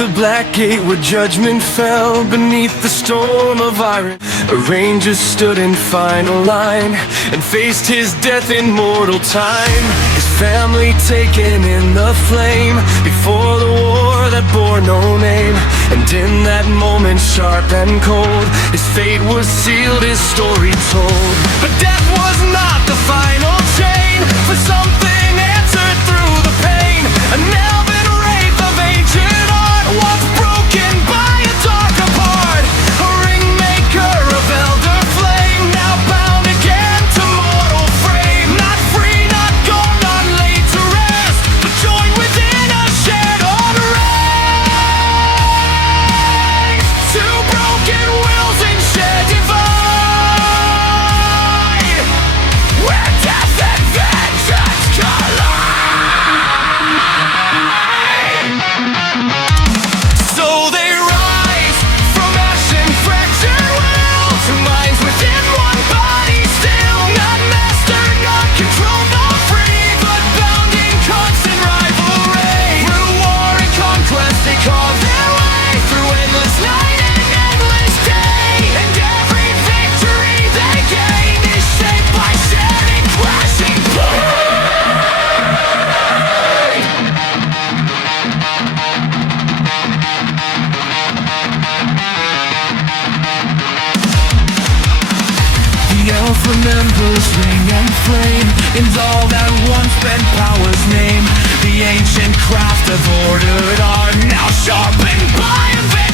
the black gate where judgment fell beneath the storm of iron, a ranger stood in final line and faced his death in mortal time. His family taken in the flame before the war that bore no name. And in that moment, sharp and cold, his fate was sealed, his story told. But death was not the final chain, for something answered through the pain. An elven wraith of ancient art, once broken by a darker part. A ringmaker of elder flame, now bound again to mortal frame. Not free, not gone, not laid to rest, but joined within a shared unrest. Two broken wills and shared divide, where death and vengeance collide. So they rise from ash and fractured wills, two minds within one body still, not mastered, not controlled, not free, but bound in constant rivalry. Through war and conquest they carve their way, through endless night and endless day. And every victory they gain is shaped by shared and clashing pain. The elf remembers ring and flame, in all that once bent power's name. The ancient craft of ordered art, now sharpened by invasion.